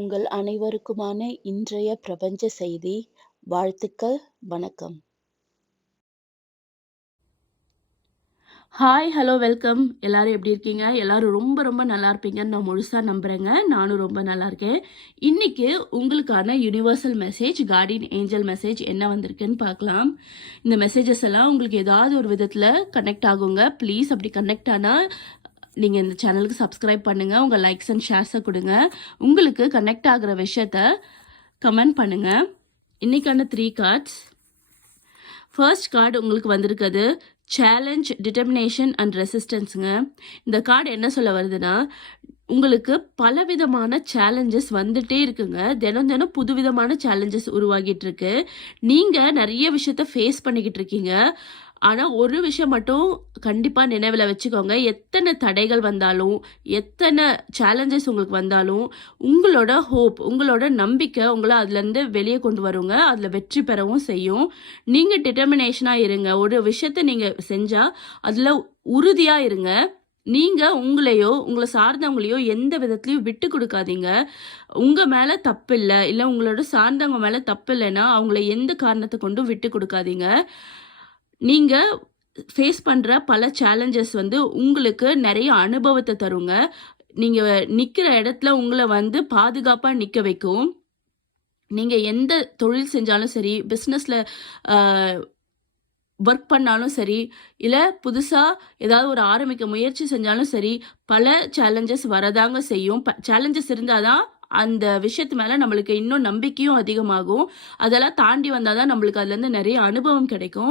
உங்கள் அனைவருக்குமான இன்றைய பிரபஞ்ச செய்தி. வாழ்த்துக்கள். வணக்கம். Hi, hello, welcome. எல்லாரும் எப்படி இருக்கீங்க? எல்லாரும் ரொம்ப ரொம்ப நல்லா இருப்பீங்கன்னு நான் முழுசா நம்புறேங்க. நானும் ரொம்ப நல்லா இருக்கேன். இன்னைக்கு உங்களுக்கான universal message, Guardian angel message என்ன வந்திருக்குன்னு பார்க்கலாம். இந்த மெசேஜஸ் எல்லாம் உங்களுக்கு ஏதாவது ஒரு விதத்துல கனெக்ட் ஆகுங்க. ப்ளீஸ் அப்படி கனெக்ட் ஆனா நீங்க இந்த சேனலுக்கு சப்ஸ்கிரைப் பண்ணுங்க. உங்க லைக்ஸ் அண்ட் ஷேர்ஸை கொடுங்க. உங்களுக்கு கனெக்ட் ஆகுற விஷயத்த கமெண்ட் பண்ணுங்க. இன்னைக்கான 3 கார்ட்ஸ். ஃபர்ஸ்ட் கார்டு உங்களுக்கு வந்திருக்குது சேலஞ்ச், டிட்டர்மினேஷன் அண்ட் ரெசிஸ்டன்ஸுங்க. இந்த கார்டு என்ன சொல்ல வருதுன்னா, உங்களுக்கு பலவிதமான சேலஞ்சஸ் வந்துட்டே இருக்குங்க. தினம் தினம் புதுவிதமான சேலஞ்சஸ் உருவாகிட்டு இருக்கு. நீங்க நிறைய விஷயத்த ஃபேஸ் பண்ணிக்கிட்டு இருக்கீங்க. ஆனா ஒரு விஷயம் மட்டும் கண்டிப்பா நினைவுல வச்சுக்கோங்க. எத்தனை தடைகள் வந்தாலும், எத்தனை சேலஞ்சஸ் உங்களுக்கு வந்தாலும், உங்களோட ஹோப், உங்களோட நம்பிக்கை உங்கள அதுலேருந்து வெளியே கொண்டு வருங்க. அதில் வெற்றி பெறவும் செய்யும். நீங்க டிட்டர்மினேஷனா இருங்க. ஒரு விஷயத்த நீங்க செஞ்சா அதுல உறுதியா இருங்க. நீங்க உங்களையோ, உங்களை சார்ந்தவங்களையோ எந்த விதத்திலயும் விட்டு கொடுக்காதீங்க. உங்க மேல தப்பு இல்ல உங்களோட சார்ந்தவங்க மேல தப்பு இல்லைன்னா அவங்கள எந்த காரணத்தை கொண்டும் விட்டு கொடுக்காதீங்க. நீங்க ஃபேஸ் பண்ற பல சேலஞ்சஸ் வந்து உங்களுக்கு நிறைய அனுபவத்தை தருங்க. நீங்க நிக்கிற இடத்துல உங்களை வந்து பாதுகாப்பா நிக்க வைக்கும். நீங்க எந்த தொழில் செஞ்சாலும் சரி, பிசினஸ்ல ஒர்க் பண்ணாலும் சரி, இல்ல புதுசா ஏதாவது ஒரு ஆரம்பிக்க முயற்சி செஞ்சாலும் சரி, பல சேலஞ்சஸ் வரதாங்க செய்யும். சேலஞ்சஸ் இருந்தாதான் அந்த விஷயத்து மேல நம்மளுக்கு இன்னும் நம்பிக்கையும் அதிகமாகும். அதெல்லாம் தாண்டி வந்தாதான் நம்மளுக்கு அதுலேருந்து நிறைய அனுபவம் கிடைக்கும்.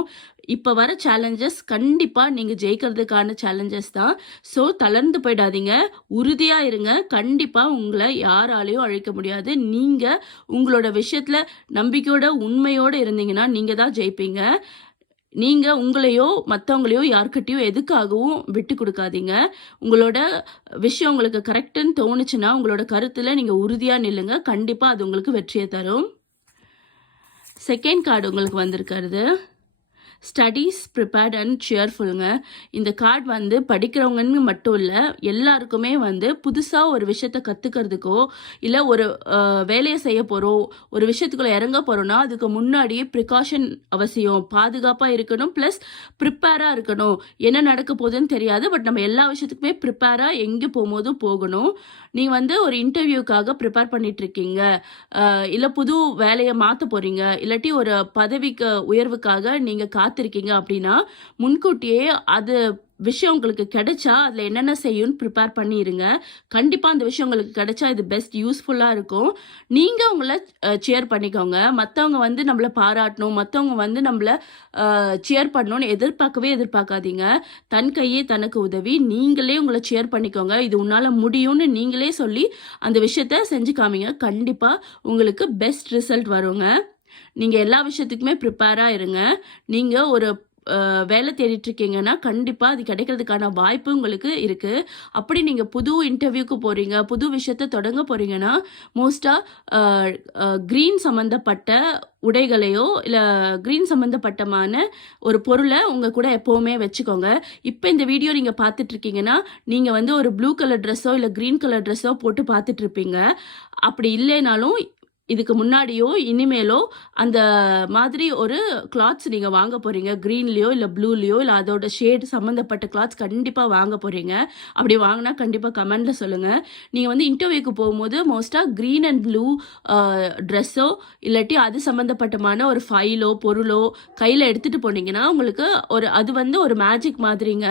இப்ப வர சேலஞ்சஸ் கண்டிப்பா நீங்க ஜெயிக்கிறதுக்கான சேலஞ்சஸ் தான். ஸோ தளர்ந்து போயிடாதீங்க. உறுதியா இருங்க. கண்டிப்பா உங்களை யாராலையும் அழிக்க முடியாது. நீங்க உங்களோட விஷயத்துல நம்பிக்கையோட, உண்மையோட இருந்தீங்கன்னா நீங்க தான் ஜெயிப்பீங்க. நீங்க உங்களையோ மற்றவங்களையோ யார்கிட்டயும் எதுக்காகவும் விட்டு கொடுக்காதீங்க. உங்களோட விஷயம் உங்களுக்கு கரெக்டுன்னு தோணுச்சுன்னா உங்களோட கருத்துல நீங்க உறுதியா நில்லுங்க. கண்டிப்பா அது உங்களுக்கு வெற்றியை தரும். செகண்ட் கார்டு உங்களுக்கு வந்திருக்கிறது ஸ்டடீஸ் ப்ரிப்பேர்ட் அண்ட் சியர்ஃபுல்லுங்க. இந்த கார்டு வந்து படிக்கிறவங்கன்னு மட்டும் இல்லை, எல்லாருக்குமே வந்து புதுசாக ஒரு விஷயத்த கற்றுக்கிறதுக்கோ இல்லை ஒரு வேலையை செய்ய போகிறோம், ஒரு விஷயத்துக்குள்ளே இறங்க போகிறோன்னா அதுக்கு முன்னாடியே ப்ரிகாஷன் அவசியம். பாதுகாப்பாக இருக்கணும், ப்ளஸ் ப்ரிப்பேராக இருக்கணும். என்ன நடக்க போகுதுன்னு தெரியாது, பட் நம்ம எல்லா விஷயத்துக்குமே ப்ரிப்பேராக எங்கே போகும்போதும் போகணும். நீங்கள் வந்து ஒரு இன்டர்வியூக்காக ப்ரிப்பேர் பண்ணிகிட்ருக்கீங்க, இல்லை புது வேலையை மாற்ற போகிறீங்க, இல்லாட்டி ஒரு பதவிக்கு உயர்வுக்காக நீங்கள் காத்திருக்கீங்க அப்படின்னா முன்கூட்டியே அது விஷயம் உங்களுக்கு கிடைச்சா அதில் என்னென்ன செய்யும்னு ப்ரிப்பேர் பண்ணிடுங்க. கண்டிப்பாக அந்த விஷயம் உங்களுக்கு கிடைச்சா இது பெஸ்ட் யூஸ்ஃபுல்லாக இருக்கும். நீங்கள் உங்களை சேர் பண்ணிக்கோங்க. மற்றவங்க வந்து நம்மளை பாராட்டணும், மற்றவங்க வந்து நம்மளை சேர் பண்ணணும்னு எதிர்பார்க்காதீங்க. தன் கையே தனக்கு உதவி. நீங்களே உங்களை சேர் பண்ணிக்கோங்க. இது உன்னால் முடியும்னு நீங்களே சொல்லி அந்த விஷயத்த செஞ்சு காமிங்க. கண்டிப்பாக உங்களுக்கு பெஸ்ட் ரிசல்ட் வருங்க. நீங்கள் எல்லா விஷயத்துக்குமே ப்ரிப்பேராக இருங்க. நீங்கள் ஒரு வேலை தேடிட்டு இருக்கீங்கன்னா கண்டிப்பாக அது கிடைக்கிறதுக்கான வாய்ப்பு உங்களுக்கு இருக்குது. அப்படி நீங்கள் புது இன்டர்வியூக்கு போகிறீங்க, புது விஷயத்த தொடங்க போகிறீங்கன்னா மோஸ்ட்டாக க்ரீன் சம்மந்தப்பட்ட உடைகளையோ இல்லை க்ரீன் சம்மந்தப்பட்டமான ஒரு பொருளை உங்கள் கூட எப்போவுமே வச்சுக்கோங்க. இப்போ இந்த வீடியோ நீங்கள் பார்த்துட்ருக்கீங்கன்னா நீங்கள் வந்து ஒரு ப்ளூ கலர் ட்ரெஸ்ஸோ இல்லை க்ரீன் கலர் ட்ரெஸ்ஸோ போட்டு பார்த்துட்ருப்பீங்க. அப்படி இல்லைனாலும் இதுக்கு முன்னாடியோ இனிமேலோ அந்த மாதிரி ஒரு கிளாத்ஸ் நீங்கள் வாங்க போகிறீங்க. க்ரீன்லேயோ இல்லை ப்ளூலேயோ இல்லை அதோட ஷேட் சம்மந்தப்பட்ட கிளாத்ஸ் கண்டிப்பாக வாங்க போகிறீங்க. அப்படி வாங்கினா கண்டிப்பாக கமெண்டில் சொல்லுங்கள். நீங்கள் வந்து இன்டர்வியூக்கு போகும்போது மோஸ்ட்டாக க்ரீன் அண்ட் ப்ளூ ட்ரெஸ்ஸோ இல்லாட்டி அது சம்மந்தப்பட்டமான ஒரு ஃபைலோ பொருளோ கையில் எடுத்துகிட்டு போனீங்கன்னா உங்களுக்கு அது வந்து ஒரு மேஜிக் மாதிரிங்க.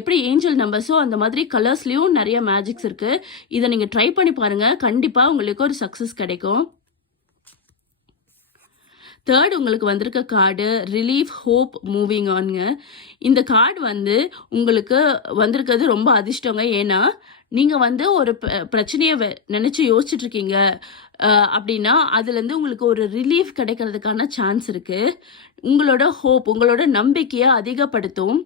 எப்படி ஏஞ்சல் நம்பர்ஸோ அந்த மாதிரி கலர்ஸ்லேயும் நிறைய மேஜிக்ஸ் இருக்குது. இதை நீங்கள் ட்ரை பண்ணி பாருங்கள். கண்டிப்பாக உங்களுக்கு ஒரு சக்ஸஸ் கிடைக்கும். தேர்ட் உங்களுக்கு வந்திருக்க கார்டு ரிலீஃப், ஹோப், மூவிங் ஆன்ங்க. இந்த கார்டு வந்து உங்களுக்கு வந்திருக்கிறது ரொம்ப அதிர்ஷ்டங்க. ஏன்னா நீங்கள் வந்து ஒரு பிரச்சனையை நினச்சி யோசிச்சுட்டு இருக்கீங்க அப்படின்னா அதுலேருந்து உங்களுக்கு ஒரு ரிலீஃப் கிடைக்கிறதுக்கான சான்ஸ் இருக்குது. உங்களோட ஹோப், உங்களோட நம்பிக்கையை அதிகப்படுத்தும்.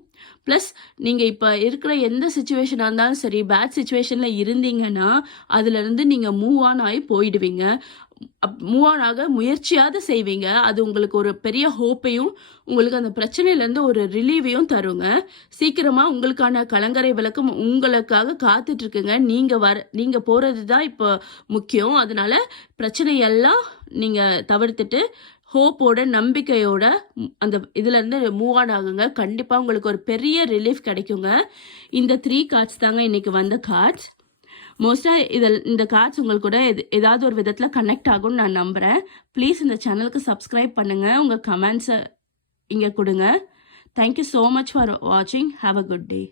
ப்ளஸ் நீங்கள் இப்போ இருக்கிற எந்த சிச்சுவேஷனாக இருந்தாலும் சரி, பேட் சிச்சுவேஷனில் இருந்தீங்கன்னா அதுலேருந்து நீங்கள் மூவ் ஆன் ஆகி போயிடுவீங்க. மூவ் ஆன் ஆக முயற்சியாவது செய்வீங்க. அது உங்களுக்கு ஒரு பெரிய ஹோப்பையும், உங்களுக்கு அந்த பிரச்சனையிலேருந்து ஒரு ரிலீவையும் தருங்க. சீக்கிரமா உங்களுக்கான கலங்கரை விளக்கம் உங்களுக்காக காத்துட்ருக்குங்க. நீங்க போறது தான் இப்போ முக்கியம். அதனால பிரச்சனையெல்லாம் நீங்க தவிர்த்துட்டு, ஹோப்போட, நம்பிக்கையோட அந்த இதுலேருந்து மூவ் ஆன் ஆகுங்க. கண்டிப்பா உங்களுக்கு ஒரு பெரிய ரிலீஃப் கிடைக்குங்க. இந்த 3 கார்ட்ஸ் தாங்க இன்னைக்கு வந்த கார்ட்ஸ். மோஸ்டா இந்த கார்ட்ஸ் உங்களுக்கு கூட ஏதாவது ஒரு விதத்தில் கனெக்ட் ஆகும்னு நான் நம்புகிறேன். ப்ளீஸ் இந்த சேனலுக்கு சப்ஸ்கிரைப் பண்ணுங்கள். உங்கள் கமெண்ட்ஸை இங்கே கொடுங்க. தேங்க்யூ ஸோ மச் ஃபார் வாட்சிங். Have a good day.